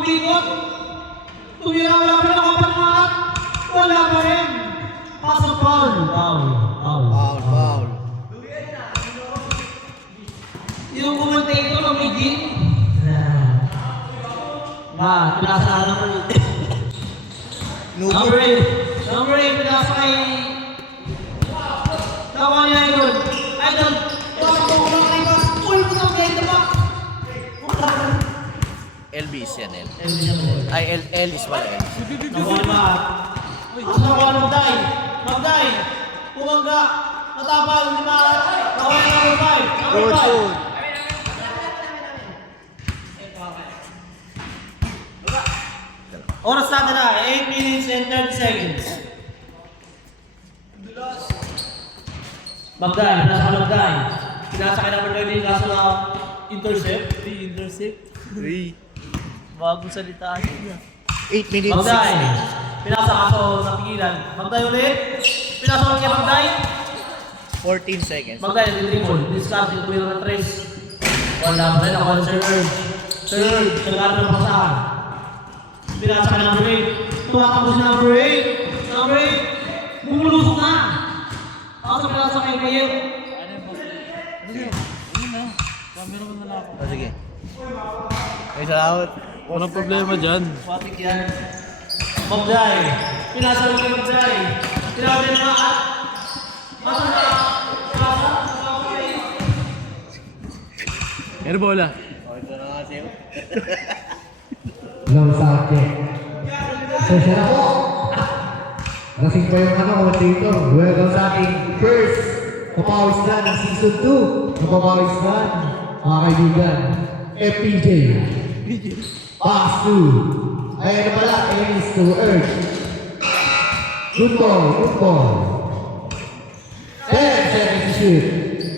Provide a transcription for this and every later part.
umikot. Tumira, wala pa rin ako panungat. Wala pa rin. Pasok foul. Foul. Yung commentator umigil. Pinasa naman. Number 8, pinasa kay... Tawa niya yun. Idol, tawa ko lang kay Bas. Uy, ko lang kay Bas. LBs yan, L. Ay, L is pala L. Nakuha na. Asa ko ang Magday. Pumangga. Natapal. Nakuha na number 5. Number 5. Oras natin na, 8 minutes and 30 seconds. Magday, pinasa ka Magday. Pinasa ka number 13, kaso na intercept. 3. Bagong salita niya. 8 minutes. Magday, pinasa kaso napigilan. Magday ulit. Pinasa ulit kay Magday. 14 seconds. Magday, nag-dribble. Discard yung tuwiro ng trace. Wala pa rin ako ng Sir. Nagkaroon ng pasahan. Pinasa ka number 8. Tumakbo si number 8. Number 8. Bumulusok na. Ako sa pinasa kay Mayer. Camera mo na lang ako. Sige. Ay, salamat. Walang problema dyan. Patik yan. Magday. Pinasa ulit kay Magday. Pinasa na nga. Masa na. Air bola. Okay, ito na nga sa'yo. Long subject. So siya na po. Nasing pa yung commentator. Welcome sa ating first Papawis na ng season 2 ng Papawis na, mga kaibigan. FPJ. Pass to. Ayan na pala, Ennis to Urge. Good ball. 10 seconds to shoot.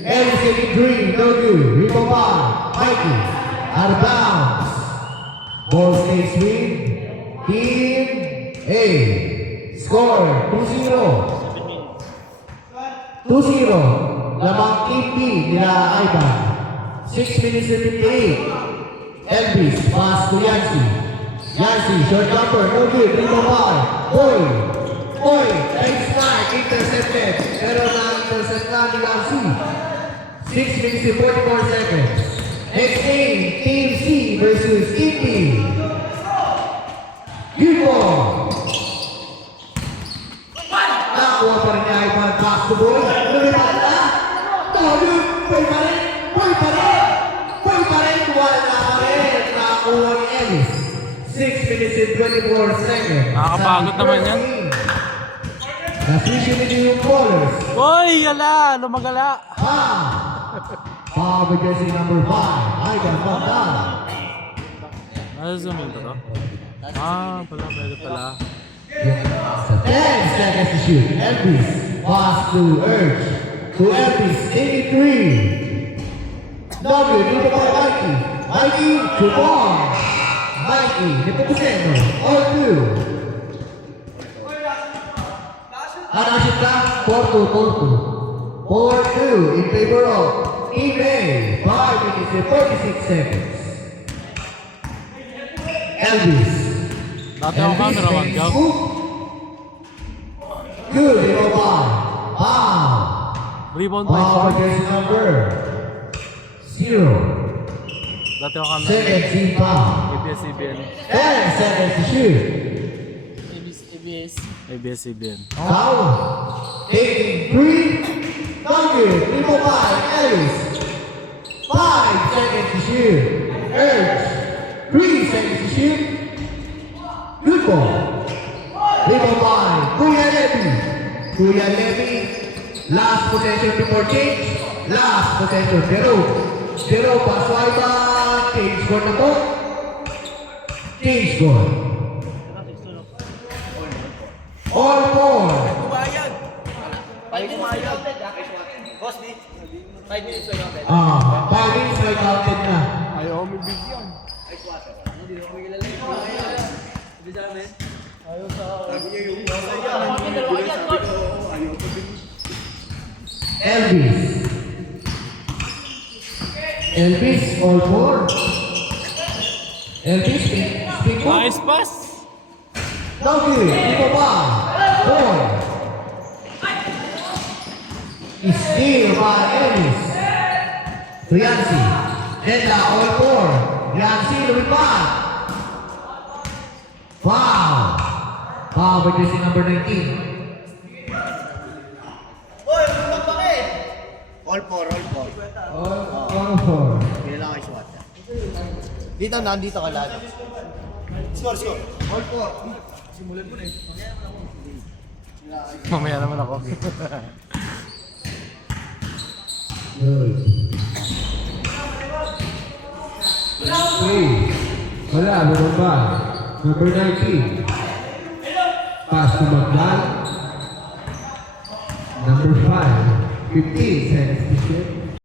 Ennis taking 3, no good. Rebound by Mikey. Out of bounds. Ball stays with Team A. Score 2-0. 2-0. Lamang Team B nila Ivan. 6 minutes and 58. Elvis, pass to Yancy. Yancy, short jumper, no good. Rebound by Boy. Nice strike, intercepted. Pero na-intercept na ni Yancy. 6 minutes and 44 seconds. Next game, Team C versus Team B. Good ball. Nakuha pa rin niya Ivan, pass to Boy. Lumipad na. Tulog. Boy pa rin. Wala na pa rin. Nakuha ni Ellis. 6 minutes and 24 seconds. Nakakapagod naman yan. Nasisyon nito yung ballers. Uy, yala! Lumagala! Power jersey number 5, Ivan Montal. Nasa-zoom ba to? Pwede pala. Sa 10 seconds to shoot, Elvis, pass to Urge. To Elvis, 83. W, dito pa Mikey. Mikey, to ball. Mikey, Nepomuceno, all two. Shoot lang, 4-2. 4-2 in favor of Team A. 5 minutes and 46 seconds. Elvis. Dati ang camera, man. Go. Good, ito ba? Wow. Rebound by Power jersey number 0. Dati ang camera. Second team foul. ABS-CBN. 10 seconds to shoot. ABS-CBN. Foul. Taking 3. Target, triple by Ellis. 5 seconds to shoot. Urge. 3 seconds to shoot. Good ball. Triple by Kuya Levy. Last possession before change. Last possession. Zero. Pasway ba? Change score na po. Change score. All four. 5 minutes lang natin. 5 minutes may counted na. Ayaw mo bigyan. Elvis, all four. Elvis, speak po. Nice pass! No good. Di ba ba? Boy. Steal by Elvis. To Yancy. And all four. Yancy, lumipad. Foul. Foul by jersey number 19. All four. All four. Kailangan kayo SWAT. Dito, nandito ka lahat. Score. All four. Mamaya naman ako. Good. Three. Wala, meron ba? Number 19. Pass to Magdal. Number 5. 15 seconds to shoot.